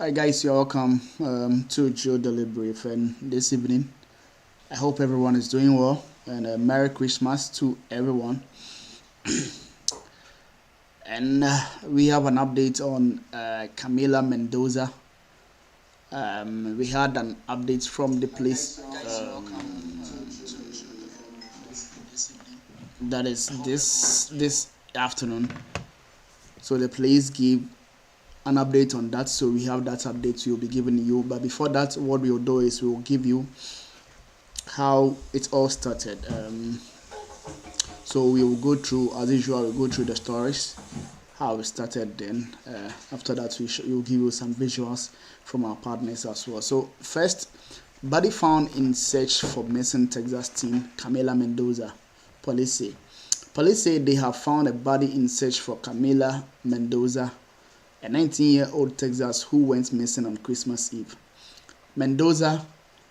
Hi guys, you're welcome to Joe Daily Brief. And this evening, I hope everyone is doing well and Merry Christmas to everyone. And we have an update on Camila Mendoza. We had an update from the police. That is this afternoon. So the police give an update on that. So we have that update we'll be giving you. But before that, what we will do is we will give you how it all started. So we will go through, as usual, we'll go through the stories, how it started. Then after that, we'll give you some visuals from our partners as well. So first, body found in search for missing Texas teen Camila Mendoza. Police say they have found a body in search for Camila Mendoza, a 19-year-old Texas who went missing on Christmas Eve. Mendoza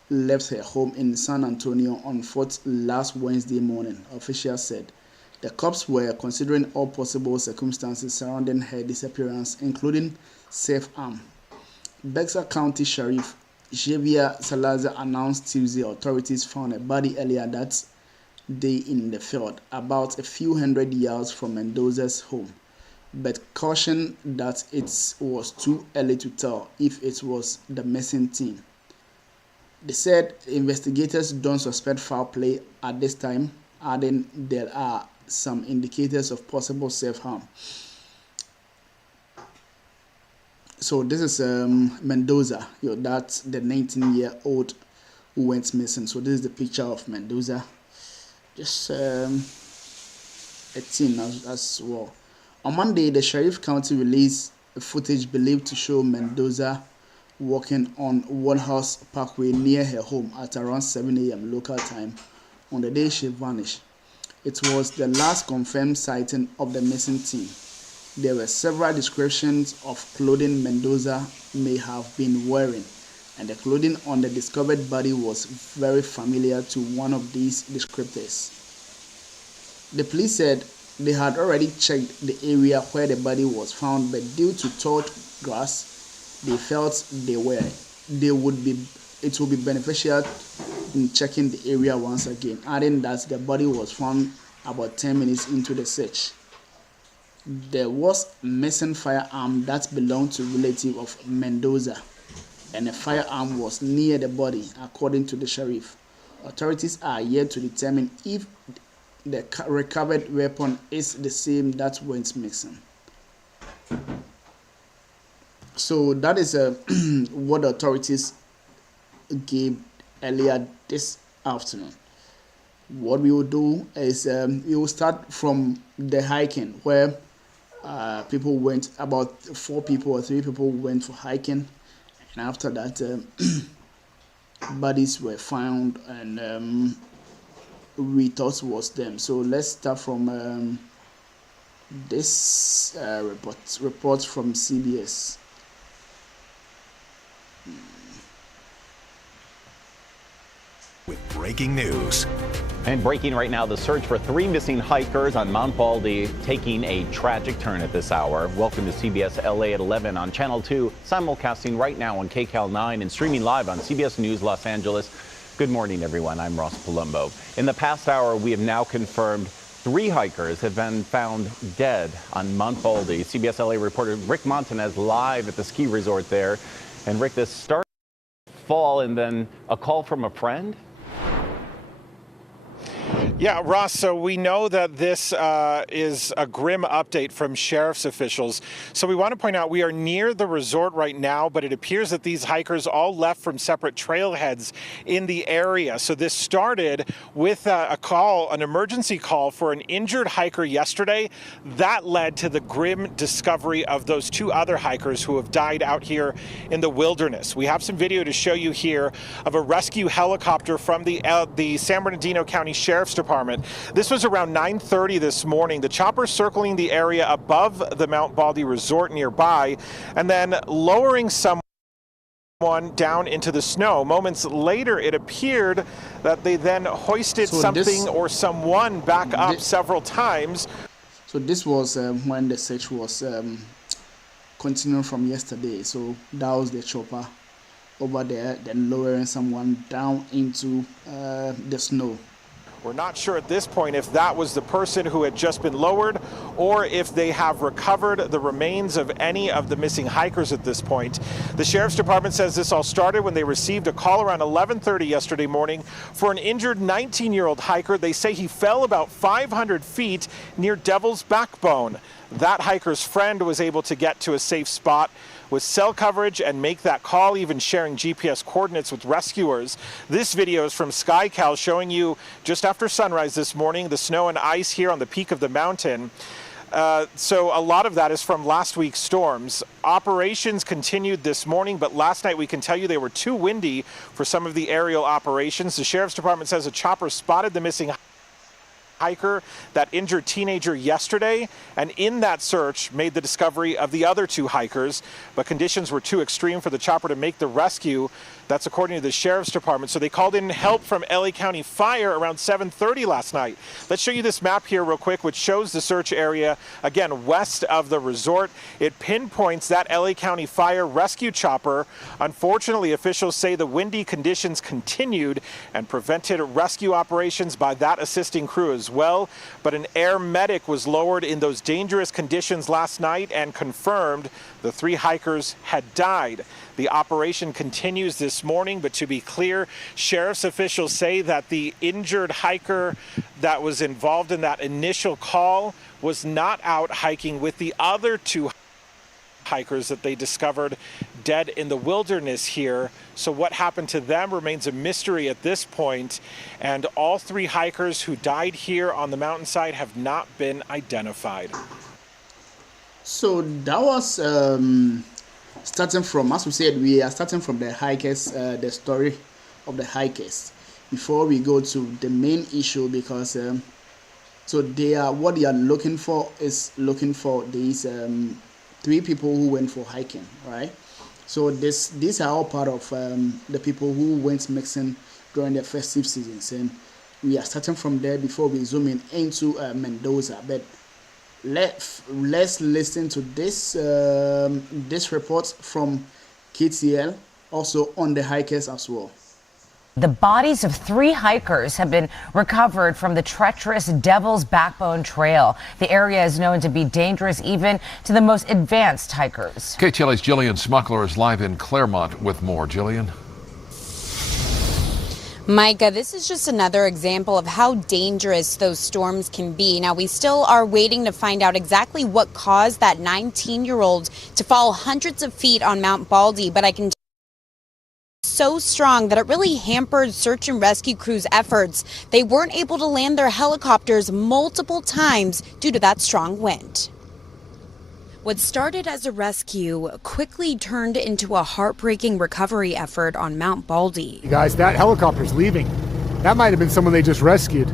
left her home in San Antonio on foot last Wednesday morning, officials said. The cops were considering all possible circumstances surrounding her disappearance, including self-harm. Bexar County Sheriff Xavier Salazar announced Tuesday authorities found a body earlier that day in the field, about a few hundred yards from Mendoza's home, but cautioned that it was too early to tell if it was the missing teen. They said investigators don't suspect foul play at this time, adding there are some indicators of possible self-harm. So this is Mendoza, that's the 19-year-old who went missing. So this is the picture of Mendoza, just a teen as well. On Monday, the Sheriff County released footage believed to show Mendoza walking on Woodhouse Parkway near her home at around 7 a.m. local time on the day she vanished. It was the last confirmed sighting of the missing teen. There were several descriptions of clothing Mendoza may have been wearing, and the clothing on the discovered body was very familiar to one of these descriptors. The police said they had already checked the area where the body was found, but due to tall grass, they felt it would be beneficial in checking the area once again, adding that the body was found about 10 minutes into the search. There was a missing firearm that belonged to a relative of Mendoza, and a firearm was near the body, according to the sheriff. Authorities are yet to determine if the recovered weapon is the same that went missing. So that is what the authorities gave earlier this afternoon. What we will do is we will start from the hiking where people went, about 4 people or 3 people went for hiking, and after that bodies were found, and we thought was them. So let's start from this report from CBS. With breaking news. And breaking right now, the search for 3 missing hikers on Mount Baldy taking a tragic turn at this hour. Welcome to CBS LA at 11 on Channel 2, simulcasting right now on KCAL 9 and streaming live on CBS News Los Angeles. Good morning, everyone. I'm Ross Palumbo. In the past hour, we have now confirmed 3 hikers have been found dead on Mount Baldy. CBS LA reporter Rick Montanez live at the ski resort there. And Rick, this start fall and then a call from a friend? Yeah, Ross, so we know that this is a grim update from sheriff's officials. So we want to point out we are near the resort right now, but it appears that these hikers all left from separate trailheads in the area. So this started with a call, an emergency call for an injured hiker yesterday. That led to the grim discovery of those 2 other hikers who have died out here in the wilderness. We have some video to show you here of a rescue helicopter from the San Bernardino County Sheriff's Department. This was around 9:30 this morning. The chopper circling the area above the Mount Baldy Resort nearby, and then lowering someone down into the snow. Moments later, it appeared that they then hoisted or someone back up several times. So this was when the search was continuing from yesterday. So that was the chopper over there, then lowering someone down into the snow. We're not sure at this point if that was the person who had just been lowered or if they have recovered the remains of any of the missing hikers at this point. The Sheriff's Department says this all started when they received a call around 11:30 yesterday morning for an injured 19-year-old hiker. They say he fell about 500 feet near Devil's Backbone. That hiker's friend was able to get to a safe spot with cell coverage and make that call, even sharing GPS coordinates with rescuers. This video is from SkyCal showing you just after sunrise this morning, the snow and ice here on the peak of the mountain. So a lot of that is from last week's storms. Operations continued this morning, but last night we can tell you they were too windy for some of the aerial operations. The Sheriff's Department says a chopper spotted the missing hiker, that injured teenager, yesterday, and in that search made the discovery of the other 2 hikers, but conditions were too extreme for the chopper to make the rescue. That's according to the Sheriff's Department. So they called in help from LA County Fire around 7:30 last night. Let's show you this map here real quick, which shows the search area, again, west of the resort. It pinpoints that LA County Fire rescue chopper. Unfortunately, officials say the windy conditions continued and prevented rescue operations by that assisting crew as well. But an air medic was lowered in those dangerous conditions last night and confirmed the 3 hikers had died. The operation continues this morning, but to be clear, sheriff's officials say that the injured hiker that was involved in that initial call was not out hiking with the other 2 hikers that they discovered dead in the wilderness here. So what happened to them remains a mystery at this point, and all 3 hikers who died here on the mountainside have not been identified. So that was starting from, as we said, we are starting from the hikers, the story of the hikers, before we go to the main issue, because so what they are looking for is looking for these 3 people who went for hiking, right? So these are all part of the people who went missing during the festive seasons, and we are starting from there before we zoom in into Mendoza. But let's listen to this report from KTL, also on the hikers as well. The bodies of 3 hikers have been recovered from the treacherous Devil's Backbone Trail. The area is known to be dangerous even to the most advanced hikers. KTLA's Jillian Smuckler is live in Claremont with more. Jillian. Micah, this is just another example of how dangerous those storms can be. Now, we still are waiting to find out exactly what caused that 19-year-old to fall hundreds of feet on Mount Baldy, but I can so strong that it really hampered search and rescue crews' efforts. They weren't able to land their helicopters multiple times due to that strong wind. What started as a rescue quickly turned into a heartbreaking recovery effort on Mount Baldy. Guys, that helicopter's leaving. That might have been someone they just rescued.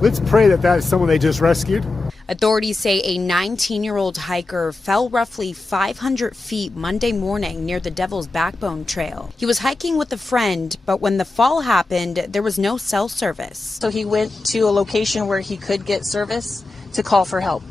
Let's pray that that is someone they just rescued. Authorities say a 19-year-old hiker fell roughly 500 feet Monday morning near the Devil's Backbone Trail. He was hiking with a friend, but when the fall happened, there was no cell service. So he went to a location where he could get service to call for help.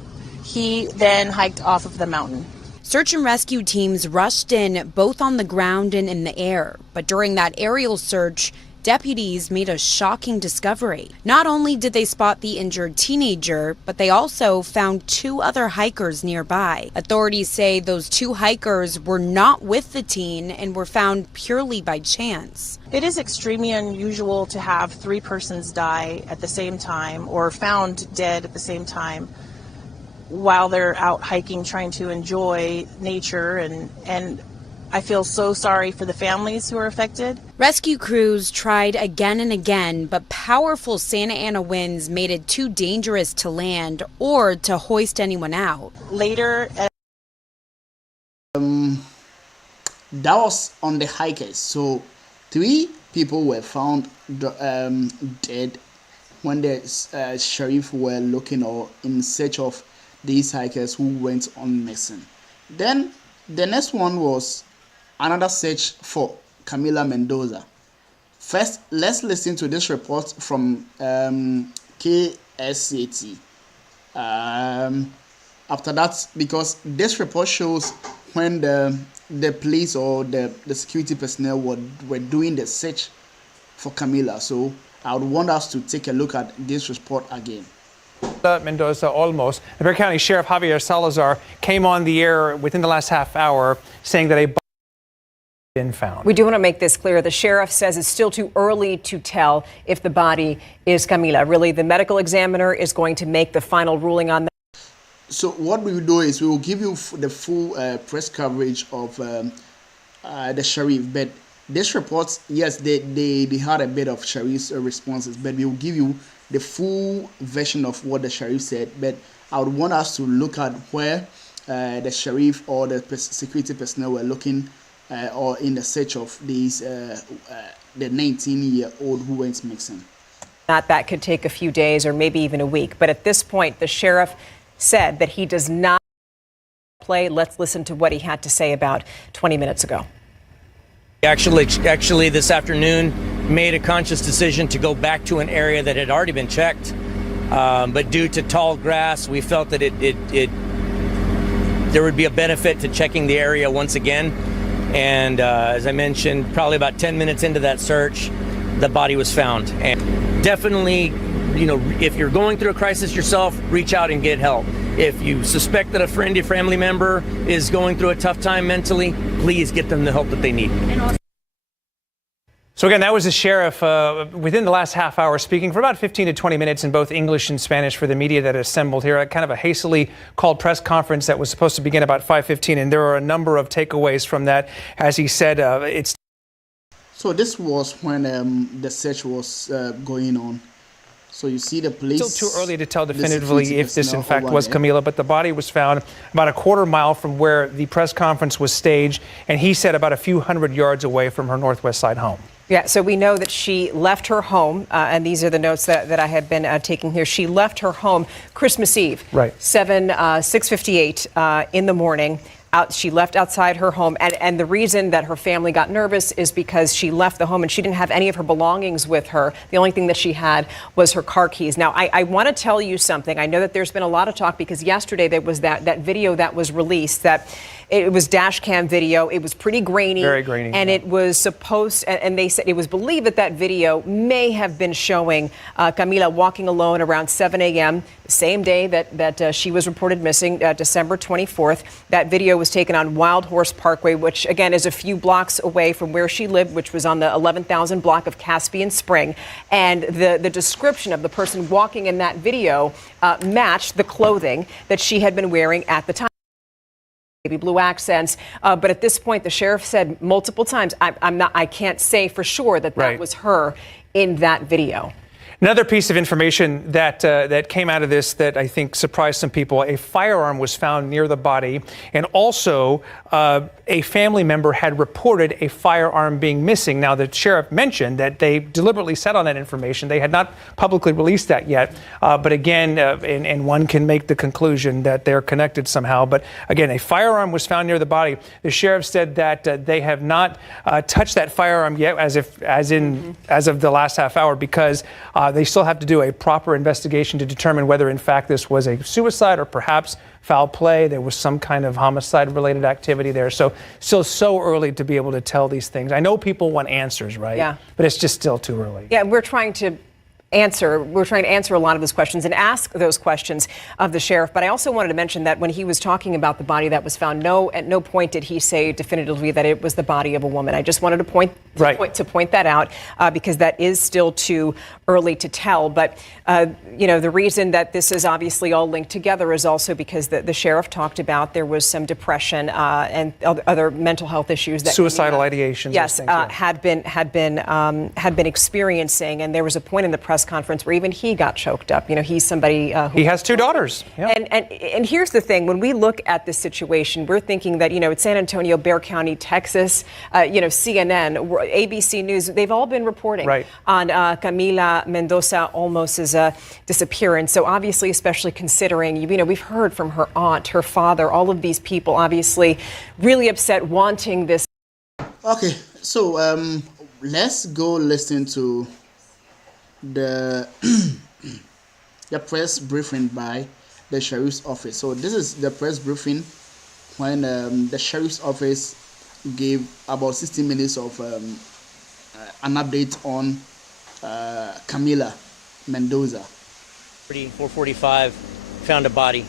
He then hiked off of the mountain. Search and rescue teams rushed in both on the ground and in the air, but during that aerial search, deputies made a shocking discovery. Not only did they spot the injured teenager, but they also found 2 other hikers nearby. Authorities say those 2 hikers were not with the teen and were found purely by chance. It is extremely unusual to have 3 persons die at the same time or found dead at the same time while they're out hiking, trying to enjoy nature, and I feel so sorry for the families who are affected. Rescue crews tried again and again, but powerful Santa Ana winds made it too dangerous to land or to hoist anyone out. Later, that was on the hikers. So 3 people were found dead when the sheriff were looking or in search of these hikers who went on missing. Then the next one was another search for Camila Mendoza. First, let's listen to this report from KSAT. After that, because this report shows when the police or the security personnel were doing the search for Camila. So I would want us to take a look at this report again. Mendoza Olmos. The Bexar County Sheriff Javier Salazar came on the air within the last half hour saying that a body had been found. We do want to make this clear. The sheriff says it's still too early to tell if the body is Camila. Really, the medical examiner is going to make the final ruling on that. So what we will do is we will give you the full press coverage of the sheriff. But this report, yes, they had a bit of sheriff's responses, but we will give you the full version of what the sheriff said. But I would want us to look at where the sheriff or the security personnel were looking or in the search of these the 19-year-old who went missing. That could take a few days or maybe even a week. But at this point, the sheriff said that he does not play. Let's listen to what he had to say about 20 minutes ago. Actually, this afternoon made a conscious decision to go back to an area that had already been checked, but due to tall grass, we felt that there would be a benefit to checking the area once again. And as I mentioned, probably about 10 minutes into that search, the body was found. And definitely, you know, if you're going through a crisis yourself, reach out and get help. If you suspect that a friend or family member is going through a tough time mentally, please get them the help that they need. So again, that was the sheriff within the last half hour speaking for about 15 to 20 minutes in both English and Spanish for the media that assembled here at kind of a hastily called press conference that was supposed to begin about 5:15. And there are a number of takeaways from that. As he said, it's. So this was when the search was going on. So you see the police. Still too early to tell definitively if this in fact was Camila, but the body was found about a quarter mile from where the press conference was staged, and he said about a few hundred yards away from her Northwest Side home. Yeah, so we know that she left her home, and these are the notes that I had been taking here. She left her home Christmas Eve, right? 6:58 in the morning. She left outside her home, and the reason that her family got nervous is because she left the home and she didn't have any of her belongings with her. The only thing that she had was her car keys. Now, I want to tell you something. I know that there's been a lot of talk because yesterday there was that video that was released that it was dash cam video. It was pretty grainy. Very grainy. And it was supposed, and they said it was believed that video may have been showing Camila walking alone around 7 a.m., the same day that she was reported missing, December 24th. That video was taken on Wild Horse Parkway, which again is a few blocks away from where she lived, which was on the 11,000 block of Caspian Spring. And the description of the person walking in that video matched the clothing that she had been wearing at the time. Baby blue accents, but at this point, the sheriff said multiple times, I can't say for sure that Right. was her in that video. Another piece of information that came out of this that I think surprised some people: a firearm was found near the body, and also a family member had reported a firearm being missing. Now, the sheriff mentioned that they deliberately sat on that information. They had not publicly released that yet, but again, and one can make the conclusion that they're connected somehow. But again, a firearm was found near the body. The sheriff said that they have not touched that firearm yet, as of the last half hour, because they still have to do a proper investigation to determine whether, in fact, this was a suicide or perhaps foul play. There was some kind of homicide-related activity there. So still so early to be able to tell these things. I know people want answers, right? Yeah. But it's just still too early. Yeah, we're trying to answer a lot of those questions and ask those questions of the sheriff. But I also wanted to mention that when he was talking about the body that was found, at no point did he say definitively that it was the body of a woman. I just wanted to point that out because that is still too early to tell. But the reason that this is obviously all linked together is also because the sheriff talked about there was some depression and other mental health issues that suicidal ideations. Yes, had been experiencing, and there was a point in the press conference where even he got choked up. He's somebody who he has two daughters. Yeah. And here's the thing: when we look at this situation, we're thinking that it's San Antonio, Bexar County, Texas, CNN, ABC News. They've all been reporting on Camila Mendoza Olmos's disappearance. So obviously, especially considering we've heard from her aunt, her father, all of these people, obviously, really upset, wanting this. Okay, so let's go listen to the press briefing by the sheriff's office. So this is the press briefing when the sheriff's office gave about 60 minutes of an update on Camila Mendoza. 4:45 found a body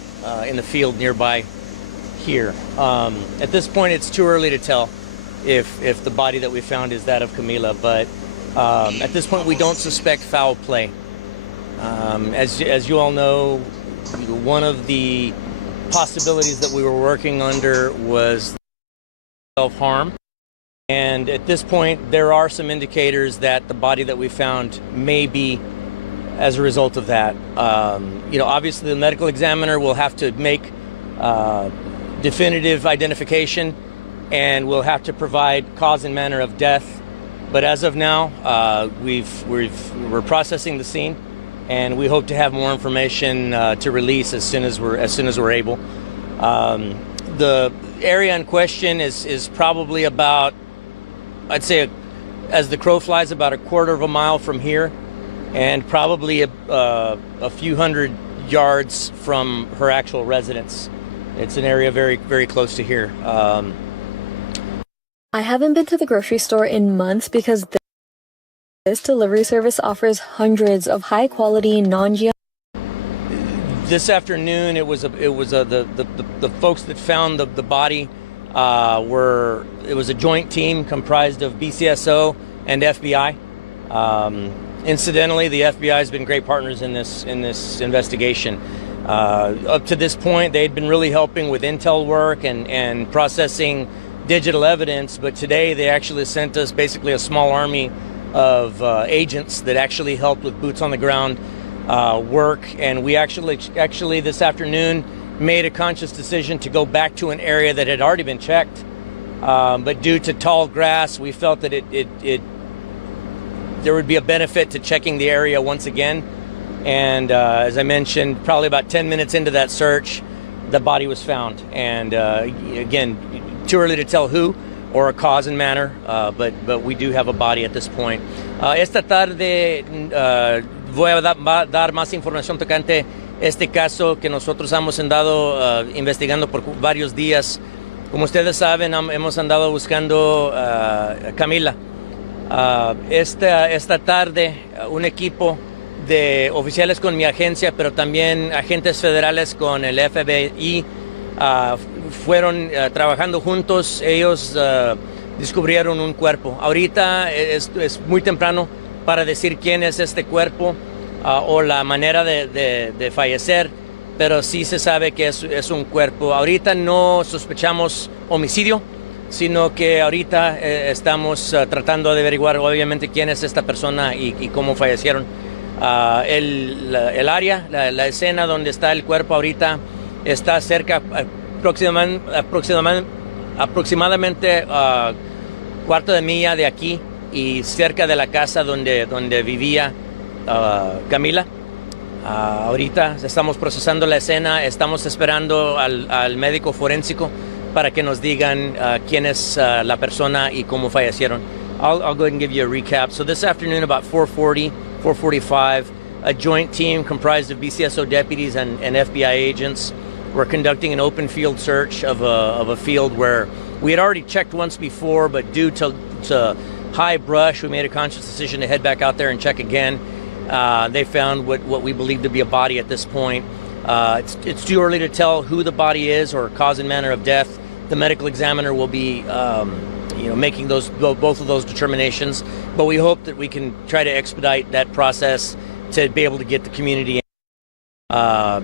in the field nearby here. At this point, it's too early to tell if the body that we found is that of Camila, but at this point, we don't suspect foul play. As you all know, one of the possibilities that we were working under was self-harm. And at this point, there are some indicators that the body that we found may be as a result of that. Obviously the medical examiner will have to make definitive identification and will have to provide cause and manner of death. But as of now, we're processing the scene, and we hope to have more information to release as soon as we're able. The area in question is probably about, I'd say, as the crow flies, about a quarter of a mile from here, and probably a few hundred yards from her actual residence. It's an area very, very close to here. I haven't been to the grocery store in months because this delivery service offers hundreds of high-quality non-GMO. This afternoon, it was the folks that found the body it was a joint team comprised of BCSO and FBI. Incidentally, the FBI has been great partners in this investigation. Up to this point, they'd been really helping with intel work and processing digital evidence, but today they actually sent us basically a small army of agents that actually helped with boots on the ground work, and we actually this afternoon made a conscious decision to go back to an area that had already been checked, but due to tall grass, we felt that there would be a benefit to checking the area once again. And as I mentioned, probably about 10 minutes into that search, the body was found. And again, too early to tell who or a cause and manner, but we do have a body at this point. Esta tarde voy a dar más información tocante este caso que nosotros hemos andado investigando por varios días. Como ustedes saben, hemos andado buscando a Camila. Esta tarde, un equipo de oficiales con mi agencia, pero también agentes federales con el FBI, fueron trabajando juntos. Ellos descubrieron un cuerpo. Ahorita es muy temprano para decir quién es este cuerpo o la manera de fallecer, pero sí se sabe que es un cuerpo. Ahorita no sospechamos homicidio, sino que ahorita estamos tratando de averiguar obviamente quién es esta persona y cómo fallecieron. El área, la escena donde está el cuerpo ahorita está cerca, aproximadamente cuarto de milla de aquí y cerca de la casa donde vivía Camila. Ahorita estamos procesando la escena, estamos esperando al médico forénsico para que nos digan quién es la persona y cómo fallecieron. I'll go ahead and give you a recap. So this afternoon, about 4:45, a joint team comprised of BCSO deputies and FBI agents were conducting an open field search of a field where we had already checked once before, but due to high brush, we made a conscious decision to head back out there and check again. They found what we believe to be a body at this point. It's too early to tell who the body is or cause and manner of death. The medical examiner will be making both of those determinations, but we hope that we can try to expedite that process to be able to get the community that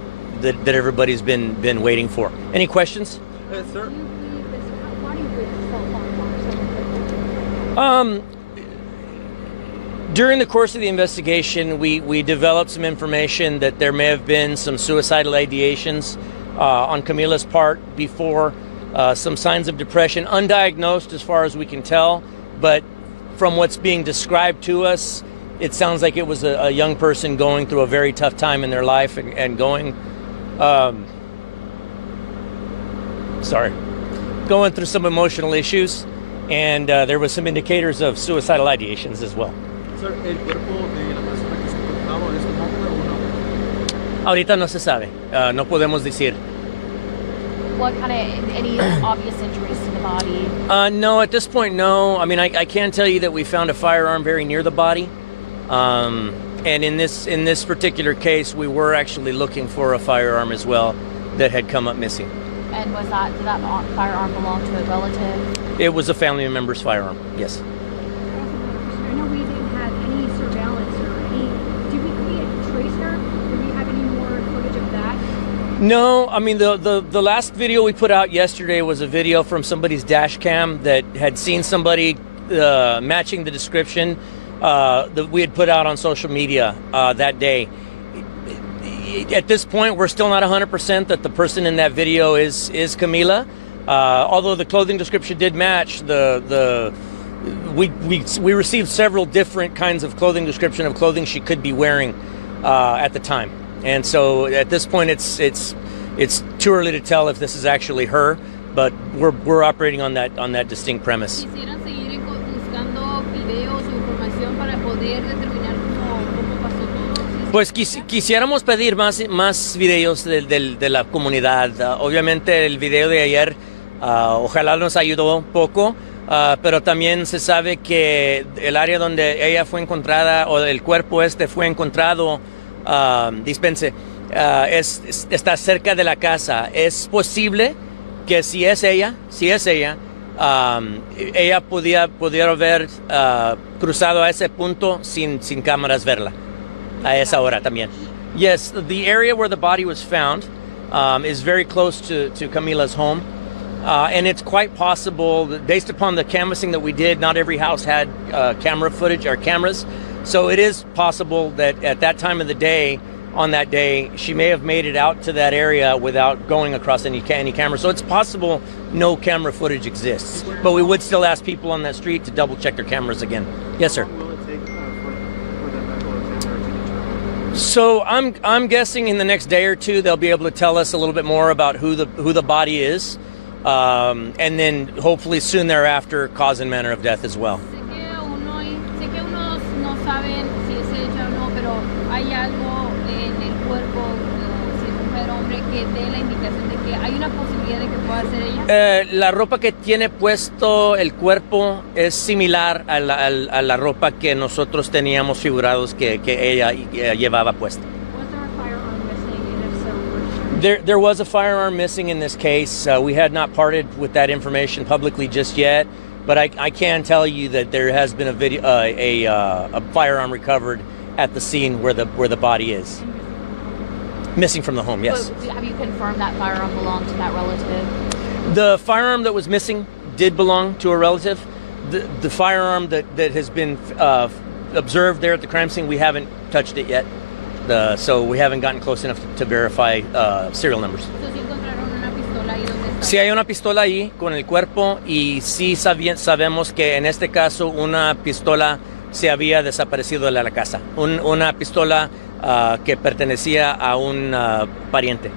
everybody's been waiting for. Any questions? Sir? During the course of the investigation, we developed some information that there may have been some suicidal ideations on Camila's part before, some signs of depression, undiagnosed as far as we can tell, but from what's being described to us, it sounds like it was a young person going through a very tough time in their life and going through some emotional issues, and there was some indicators of suicidal ideations as well. Sir, ¿el cuerpo de la persona que se encontraba es un hombre o una mujer? Ahorita no se sabe, no podemos decir. what kind of, any obvious injuries to the body? No, at this point, no. I mean, I can tell you that we found a firearm very near the body. And in this particular case, we were actually looking for a firearm as well that had come up missing. And did that firearm belong to a relative? It was a family member's firearm, yes. I know we didn't have any surveillance or any. Did we trace her? Did we have any more footage of that? No, I mean, the last video we put out yesterday was a video from somebody's dash cam that had seen somebody matching the description that we had put out on social media that day. At this point, we're still not 100% that the person in that video is Camila. Although the clothing description did match, we received several different kinds of clothing description of clothing she could be wearing at the time. And so at this point, it's too early to tell if this is actually her, but we're operating on that distinct premise. Pues quisiéramos pedir más videos de la comunidad. Obviamente el video de ayer ojalá nos ayudó un poco, pero también se sabe que el área donde ella fue encontrada o el cuerpo fue encontrado, está cerca de la casa. Es posible que si es ella, ella pudiera haber cruzado a ese punto sin cámaras verla. A esa hora también. Yes, the area where the body was found is very close to Camila's home. And it's quite possible that based upon the canvassing that we did, not every house had camera footage or cameras. So it is possible that at that time of the day, on that day, she may have made it out to that area without going across any camera. So it's possible no camera footage exists. But we would still ask people on that street to double check their cameras again. Yes, sir. So I'm guessing in the next day or two they'll be able to tell us a little bit more about who the body is, and then hopefully soon thereafter cause and manner of death as well. Sé que unos no saben si es ella o no, pero hay algo en el cuerpo, si es mujer o hombre, que dé la indicación de que hay una posibilidad de que pueda ser ella. La ropa que tiene puesto el cuerpo es similar a la ropa que nosotros teníamos figurados que ella llevaba puesta. There was a firearm missing in this case. We had not parted with that information publicly just yet, but I can tell you that there has been a firearm recovered at the scene where the body is. Missing from the home, yes. So have you confirmed that firearm belonged to that relative? The firearm that was missing did belong to a relative. The firearm that has been observed there at the crime scene, we haven't touched it yet. So we haven't gotten close enough to verify serial numbers. Sí hay una pistola ahí con el cuerpo y sí sabemos que en este caso una pistola se había desaparecido de la casa. Una pistola que pertenecía a un pariente.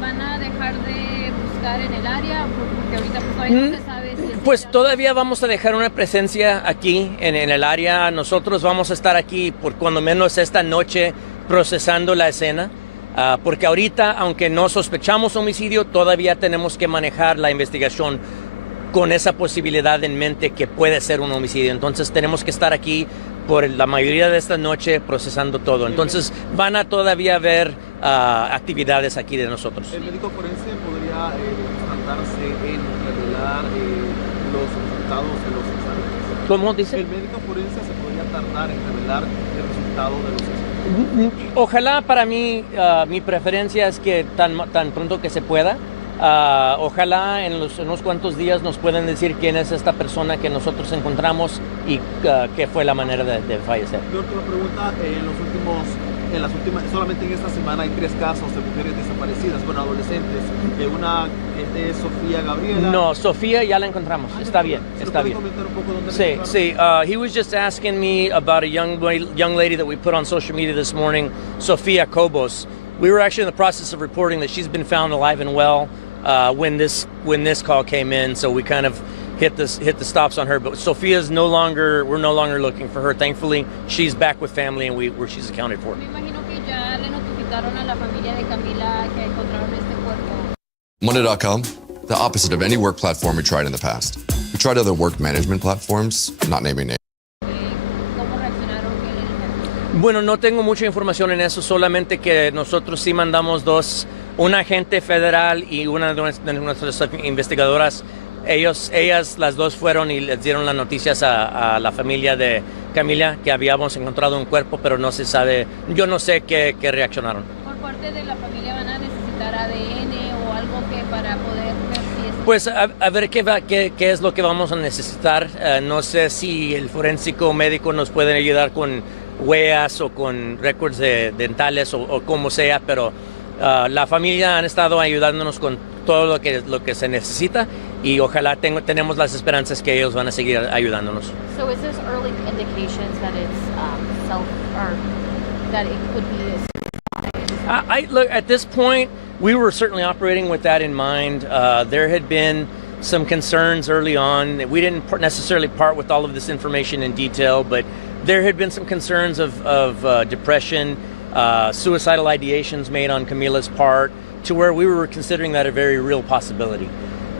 ¿Van a dejar de buscar en el área? Porque ahorita pues todavía no se sabe si Pues todavía vamos a dejar una presencia aquí en el área. Nosotros vamos a estar aquí por cuando menos esta noche procesando la escena. Porque ahorita, aunque no sospechamos homicidio, todavía tenemos que manejar la investigación con esa posibilidad en mente que puede ser un homicidio. Entonces tenemos que estar aquí por la mayoría de esta noche procesando todo. Entonces van a todavía haber actividades aquí de nosotros. ¿El médico forense podría tratarse en revelar los resultados de los exámenes? ¿Cómo dice? ¿El médico forense se podría tardar en revelar el resultado de los exámenes? Ojalá, para mí, mi preferencia es que tan pronto que se pueda. Ojalá en unos cuantos días nos pueden decir quién es esta persona que nosotros encontramos y qué fue la manera de fallecer. Yo te lo pregunta, solamente en esta semana hay 3 casos de mujeres desaparecidas, bueno, adolescentes. Una es Sofía Gabriela. No, Sofía ya la encontramos. Está bien, está bien. Comentar un poco dónde Sí, sí. He was just asking me about a young lady that we put on social media this morning, Sofia Cobos. We were actually in the process of reporting that she's been found alive and well when this call came in, so we kind of hit the stops on her. But Sofia's we're no longer looking for her. Thankfully, she's back with family and where she's accounted for. Me imagino que ya le notificaron a la familia de Camila que encontraron este cuerpo. Monday.com, the opposite of any work platform we tried in the past. We tried other work management platforms, not naming names. Bueno, no tengo mucha información en eso, solamente que nosotros sí mandamos dos, un agente federal y una de nuestras investigadoras. Ellas las dos fueron y les dieron las noticias a la familia de Camila que habíamos encontrado un cuerpo, pero no se sabe, yo no sé qué reaccionaron. Por parte de la familia, ¿van a necesitar ADN o algo que para poder ver si es... Pues a ver qué es lo que vamos a necesitar. No sé si el forénsico médico nos puede ayudar con huellas o con récords dentales o como sea, pero la familia han estado ayudándonos con todo lo que se necesita y ojalá tenemos las esperanzas que ellos van a seguir ayudándonos. So is this early indications that it's that it could be a Look, at this point, we were certainly operating with that in mind. There had been some concerns early on. We didn't necessarily part with all of this information in detail, but there had been some concerns of depression, suicidal ideations made on Camila's part, to where we were considering that a very real possibility.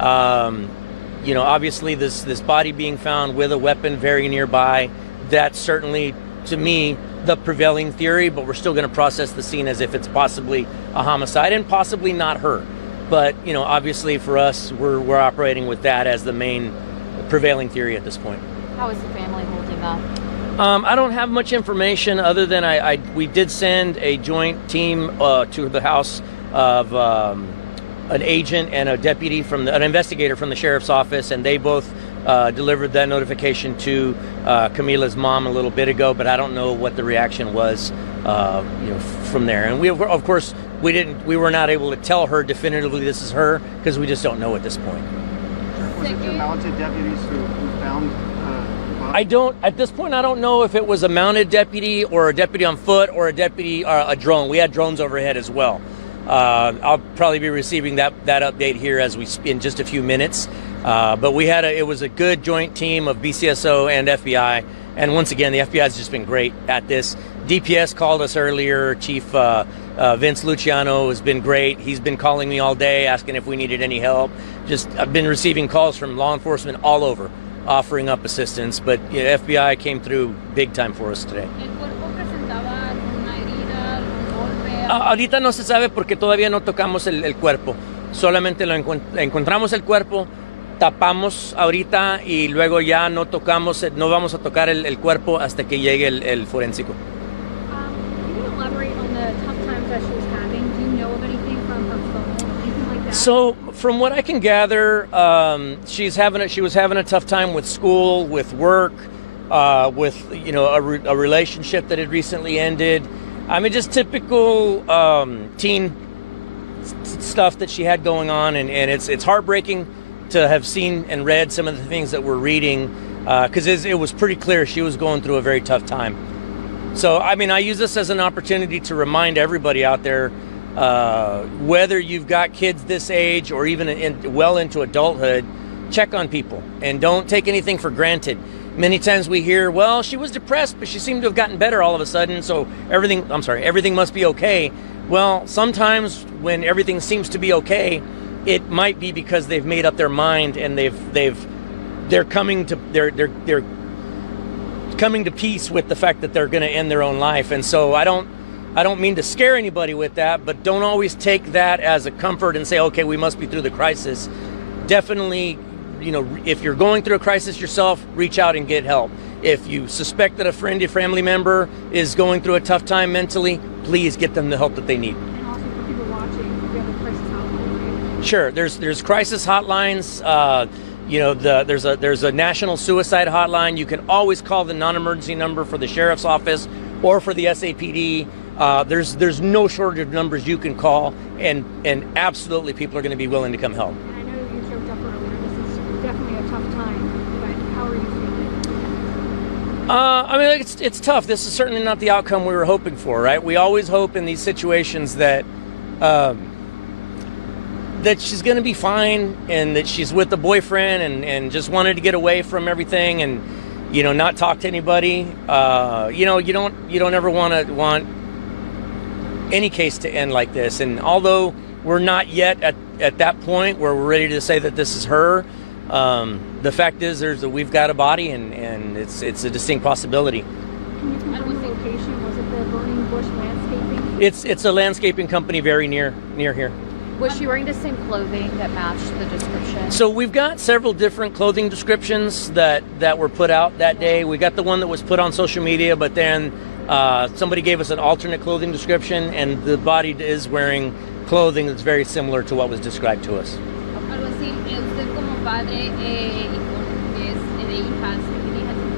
Obviously this body being found with a weapon very nearby, that's certainly, to me, the prevailing theory, but we're still going to process the scene as if it's possibly a homicide and possibly not her. But, obviously for us, we're operating with that as the main prevailing theory at this point. How is the family holding up? I don't have much information other than we did send a joint team to the house of an agent and a deputy an investigator from the sheriff's office, and they both delivered that notification to Camila's mom a little bit ago, but I don't know what the reaction was, from there. And we, of course, we were not able to tell her definitively this is her because we just don't know at this point. Was it the mounted deputies who found? At this point, I don't know if it was a mounted deputy or a deputy on foot or a drone. We had drones overhead as well. I'll probably be receiving that update here in just a few minutes. But it was a good joint team of BCSO and FBI. And once again, the FBI has just been great at this. DPS called us earlier. Chief Vince Luciano has been great. He's been calling me all day, asking if we needed any help. I've been receiving calls from law enforcement all over, offering up assistance. But FBI came through big time for us today. Ahorita no se sabe porque todavía no tocamos el cuerpo. Solamente encontramos el cuerpo, tapamos ahorita y luego ya no vamos a tocar el cuerpo hasta que llegue el forénsico. Can you elaborate on the tough times that she was having? Do you know of anything from her phone, anything like that? So, from what I can gather, she was having a tough time with school, with work, with a relationship that had recently ended. I mean, just typical teen stuff that she had going on, and it's heartbreaking to have seen and read some of the things that we're reading, because it was pretty clear she was going through a very tough time. So, I mean, I use this as an opportunity to remind everybody out there, whether you've got kids this age or even well into adulthood, check on people and don't take anything for granted. Many times we hear, well, she was depressed, but she seemed to have gotten better all of a sudden, so everything must be okay. Well, sometimes when everything seems to be okay, it might be because they've made up their mind and they're coming to peace with the fact that they're going to end their own life. And so I don't mean to scare anybody with that, but don't always take that as a comfort and say, okay, we must be through the crisis. Definitely, if you're going through a crisis yourself, reach out and get help. If you suspect that a family member is going through a tough time mentally, please get them the help that they need. And also for people watching, we have a crisis hotline, right? Sure, there's crisis hotlines. There's a national suicide hotline. You can always call the non-emergency number for the sheriff's office or for the SAPD. There's no shortage of numbers you can call, and absolutely people are going to be willing to come help. And I know you joked up earlier, this is definitely a tough time, but how are you feeling? I mean, it's tough. This is certainly not the outcome we were hoping for, right? We always hope in these situations that she's going to be fine and that she's with a boyfriend and just wanted to get away from everything and, not talk to anybody. You don't ever want any case to end like this. And although we're not yet at that point where we're ready to say that this is her, the fact is we've got a body, and it's a distinct possibility. Can you confirm the location? Was it the Burning Bush Landscaping? It's a landscaping company very near here. Was she wearing the same clothing that matched the description? So we've got several different clothing descriptions that were put out that day. We got the one that was put on social media, but then somebody gave us an alternate clothing description, and the body is wearing clothing that's very similar to what was described to us. Algo así, usted como padre y de hijas,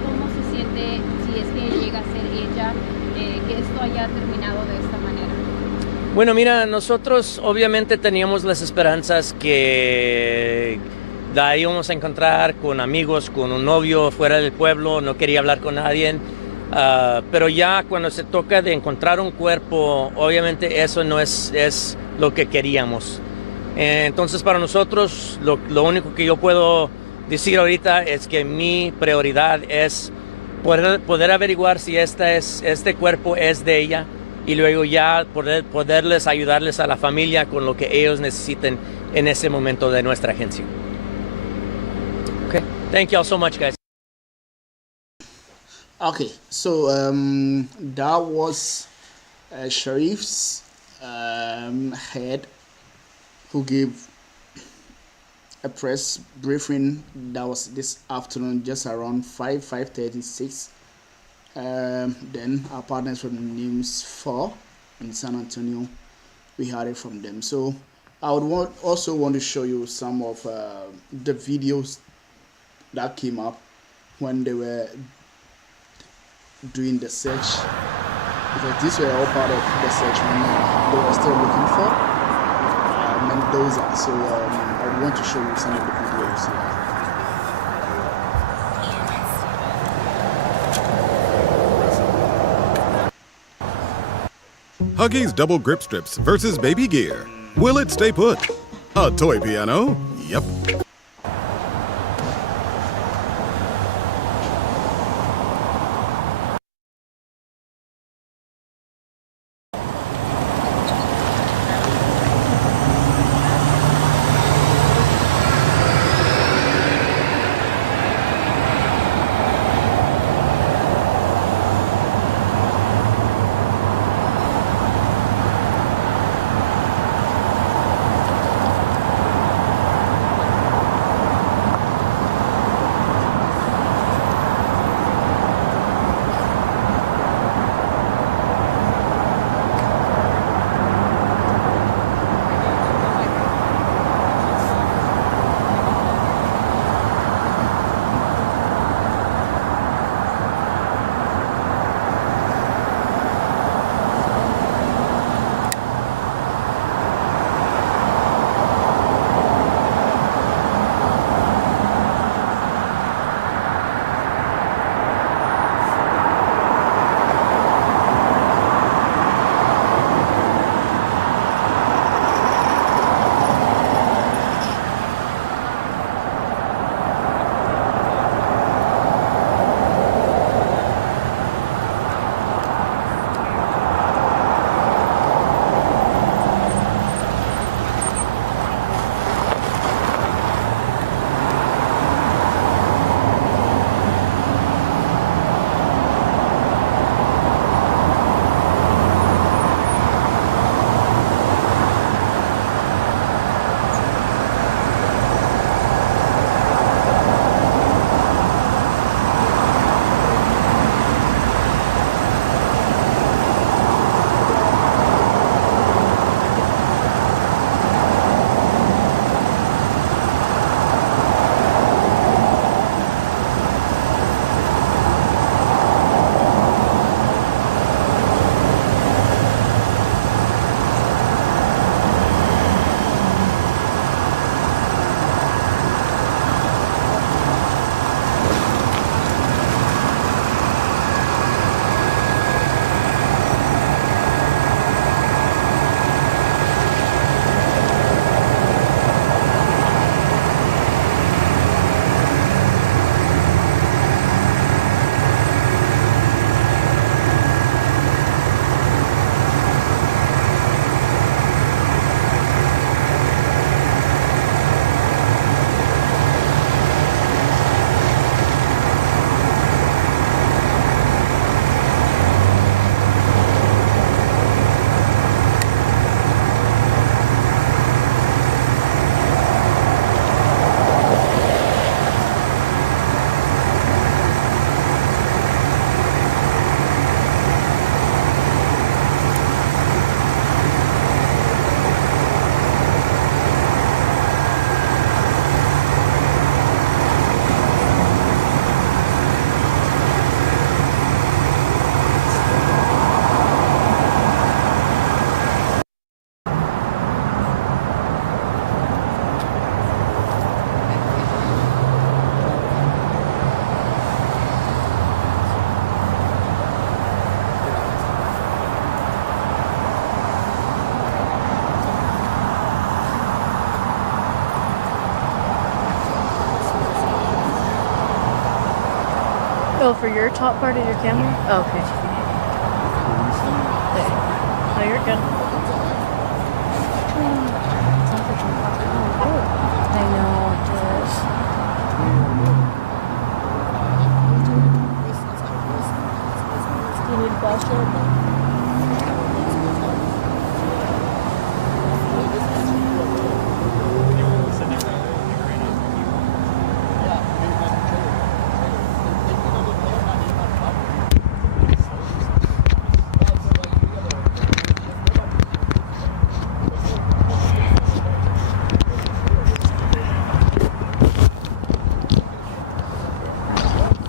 ¿cómo se siente si es que llega a ser ella que esto haya terminado de esta manera? Bueno, mira, nosotros obviamente teníamos las esperanzas que la íbamos a encontrar con amigos, con un novio fuera del pueblo, no quería hablar con nadie, pero ya cuando se toca de encontrar un cuerpo, obviamente eso no es lo que queríamos. Entonces para nosotros lo único que yo puedo decir ahorita es que mi prioridad es poder averiguar si este cuerpo es de ella, y luego ya poderles ayudarles a la familia con lo que ellos necesiten en ese momento de nuestra agencia. Okay, thank you all so much, guys. Okay, so that was Sheriff's head who gave a press briefing that was this afternoon, just around 5:36. Then our partners from News 4 in San Antonio, we heard it from them. So I would also want to show you some of the videos that came up when they were doing the search, because these were all part of the search when they were still looking for Mendoza. So I would want to show you some of the videos here. Huggies Double Grip Strips versus Baby Gear. Will it stay put? A toy piano? Yep. Oh, for your top part of your camera? Oh, okay. No, you're good. I know it is. Do you need a flashlight?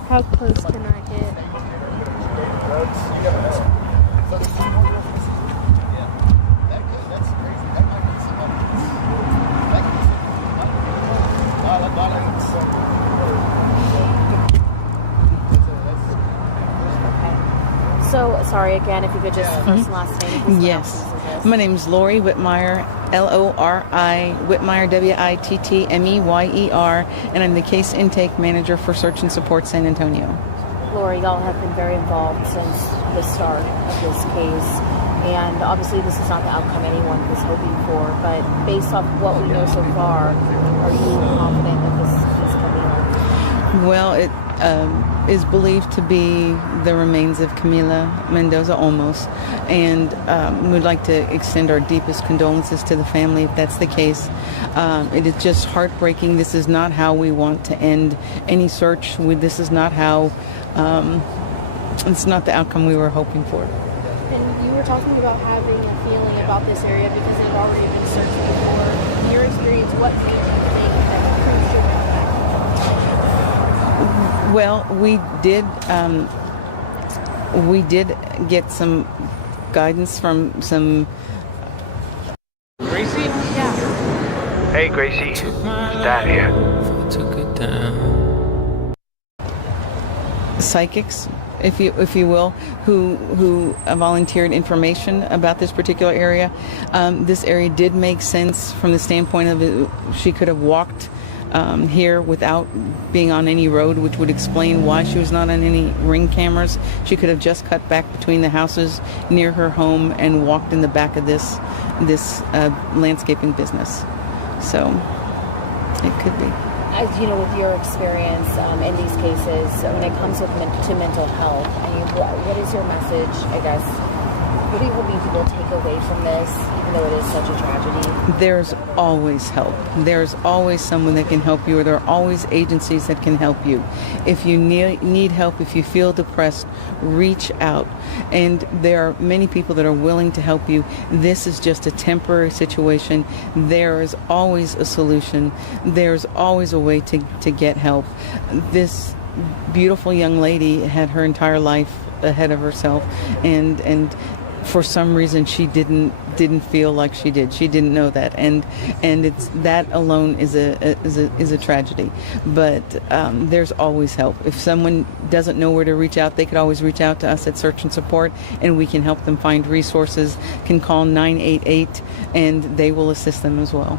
How close can I get? So, sorry again, if you could just first and last name. Yes. My name is Lori Whitmire, Lori Whitmire, Wittmeyer, and I'm the case intake manager for Search and Support San Antonio. Lori, y'all have been very involved since the start of this case, and obviously this is not the outcome anyone was hoping for, but based off what we know so far, are you confident that this is Camila? Well, it is believed to be the remains of Camila Mendoza Olmos, and we'd like to extend our deepest condolences to the family if that's the case. It is just heartbreaking. This is not how we want to end any search. This is not how, it's not the outcome we were hoping for. And you were talking about having a feeling about this area because they've already been searching before. In your experience, what made you think that crews should come back? Well, we did get some guidance from some. Gracie? Yeah. Hey, Gracie. It's Dad here. Psychics, if you will, who volunteered information about this particular area. This area did make sense from the standpoint of it. She could have walked here without being on any road, which would explain why she was not on any ring cameras. She could have just cut back between the houses near her home and walked in the back of this landscaping business. So it could be. As you know, with your experience in these cases, when it comes to mental health, I mean, what is your message, I guess? What are you hoping people take away from this, even though it is such a tragedy? There's always help. There's always someone that can help you, or there are always agencies that can help you. If you need help, if you feel depressed, reach out. And there are many people that are willing to help you. This is just a temporary situation. There is always a solution. There's always a way to get help. This beautiful young lady had her entire life ahead of herself, and for some reason she didn't feel like she did. She didn't know that, and it's that alone is a tragedy. But there's always help. If someone doesn't know where to reach out, they could always reach out to us at Search and Support, and we can help them find resources. Can call 988, and they will assist them as well.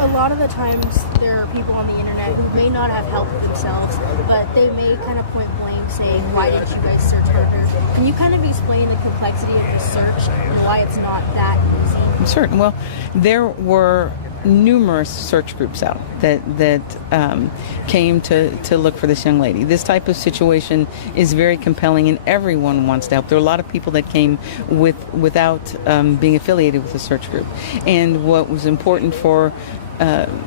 A lot of the times there are people on the internet who may not have helped themselves, but they may kind of point blank say, why didn't you guys search harder? Can you kind of explain the complexity of the search and why it's not that easy? Certain. Well, there were numerous search groups out that came to look for this young lady. This type of situation is very compelling, and everyone wants to help. There are a lot of people that came without being affiliated with the search group. And what was important for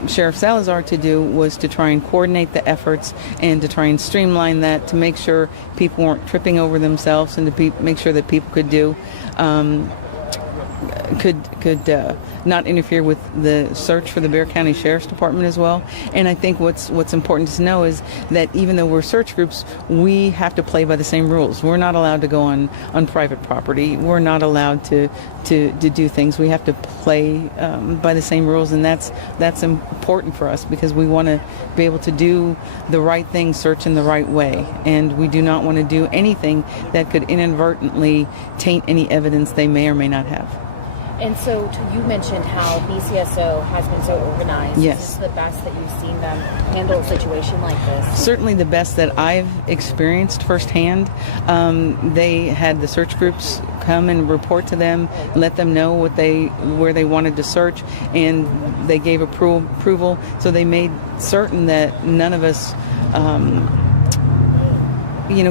Sheriff Salazar to do was to try and coordinate the efforts and to try and streamline that, to make sure people weren't tripping over themselves, and to make sure that people could do not interfere with the search for the Bexar County Sheriff's Department as well. And I think what's important to know is that even though we're search groups, we have to play by the same rules. We're not allowed to go on private property. We're not allowed to do things. We have to play by the same rules, and that's important for us, because we want to be able to do the right thing, search in the right way, and we do not want to do anything that could inadvertently taint any evidence they may or may not have. And so you mentioned how BCSO has been so organized. Yes. Is this the best that you've seen them handle a situation like this? Certainly the best that I've experienced firsthand. They had the search groups come and report to them, let them know where they wanted to search, and they gave approval. So they made certain that none of us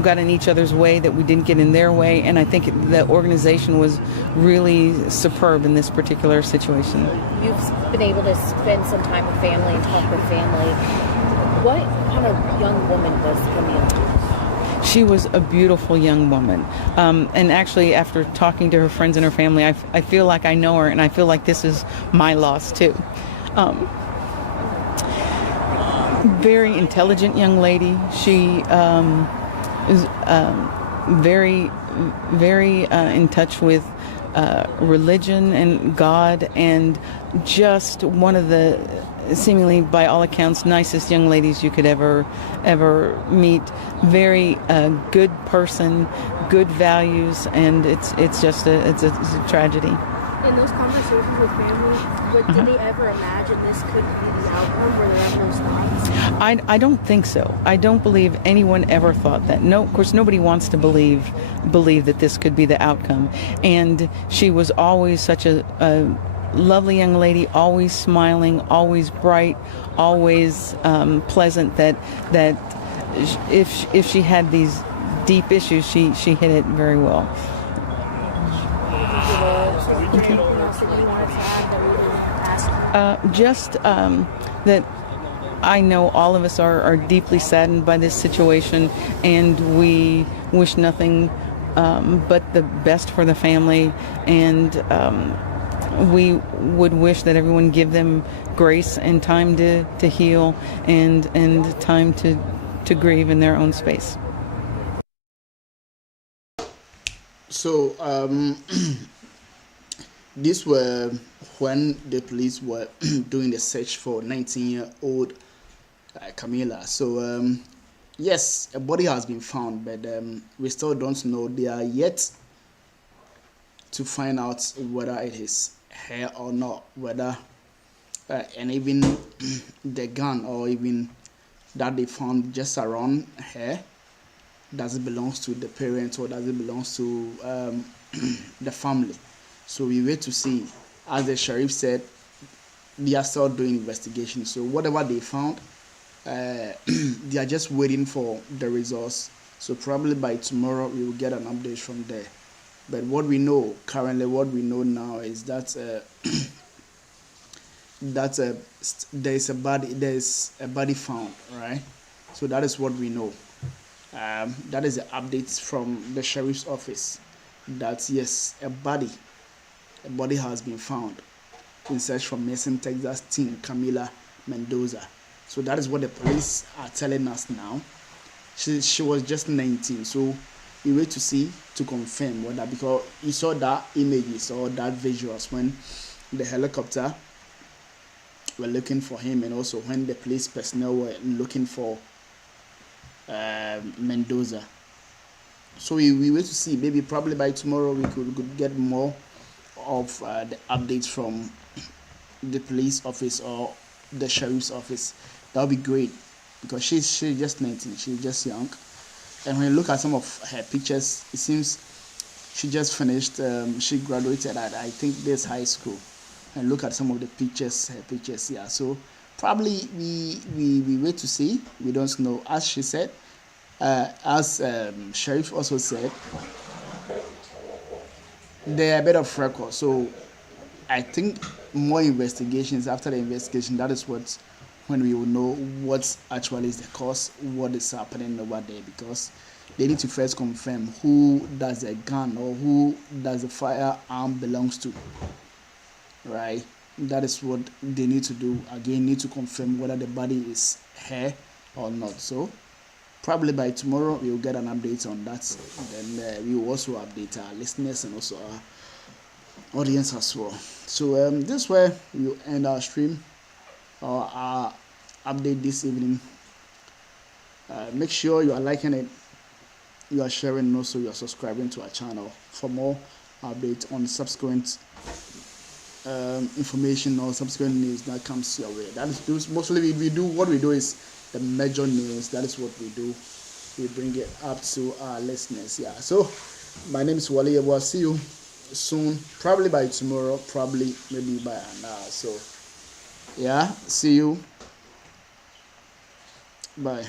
got in each other's way, that we didn't get in their way, and I think the organization was really superb in this particular situation. You've been able to spend some time with family and talk with family. What kind of young woman was Camila? She was a beautiful young woman, and actually after talking to her friends and her family, I feel like I know her, and I feel like this is my loss too. Very intelligent young lady. She is very, very in touch with religion and God, and just one of the seemingly, by all accounts, nicest young ladies you could ever meet. Very good person, good values, and it's just a tragedy. In those conversations with family, did they ever imagine this could be the outcome? Were there ever those thoughts? I don't think so. I don't believe anyone ever thought that. No, of course, nobody wants to believe that this could be the outcome. And she was always such a lovely young lady, always smiling, always bright, always pleasant. That if she had these deep issues, she hit it very well. Just that I know all of us are deeply saddened by this situation, and we wish nothing but the best for the family, and we would wish that everyone give them grace and time to heal, and time to grieve in their own space. So these were when the police were doing the search for 19-year-old Camila. So yes, a body has been found, but we still don't know. They are yet to find out whether it is her or not, whether and even the gun or even that they found just around her, does it belong to the parents or does it belong to the family? So we wait to see. As the sheriff said, they are still doing investigation. So whatever they found, they are just waiting for the results. So probably by tomorrow we will get an update from there. But what we know currently, what we know now is that there's a body found, right? So that is what we know. That is the updates from the sheriff's office. That yes, a body has been found in search for missing Texas teen Camila Mendoza. So that is what the police are telling us now. She was just 19. So we wait to see, to confirm whether, because you saw that images or that visuals when the helicopter were looking for him, and also when the police personnel were looking for Mendoza. So we wait to see. Maybe probably by tomorrow we could get more of the updates from the police office or the sheriff's office. That would be great, because she's just 19. She's just young. And when you look at some of her pictures, it seems she just finished, she graduated at, I think, this high school. And look at some of the pictures, her pictures, yeah. So probably we wait to see. We don't know. As she said, as Sheriff also said, there are a bit of record. So I think more investigations, after the investigation, that is when we will know what actually is the cause, what is happening over there, because they need to first confirm who does the gun or who does the firearm belongs to, right? That is what they need to do. Again, need to confirm whether the body is her or not. So probably by tomorrow we will get an update on that. Then we will also update our listeners and also our audience as well. So this way we will end our stream or our update this evening. Make sure you are liking it, you are sharing, and also you are subscribing to our channel for more updates on subsequent information or subsequent news that comes your way. That is mostly we do. What we do is the major news. That is what we do. We bring it up to our listeners. Yeah. So my name is Wally. We'll see you soon. Probably by tomorrow. Probably maybe by an hour. So yeah. See you. Bye.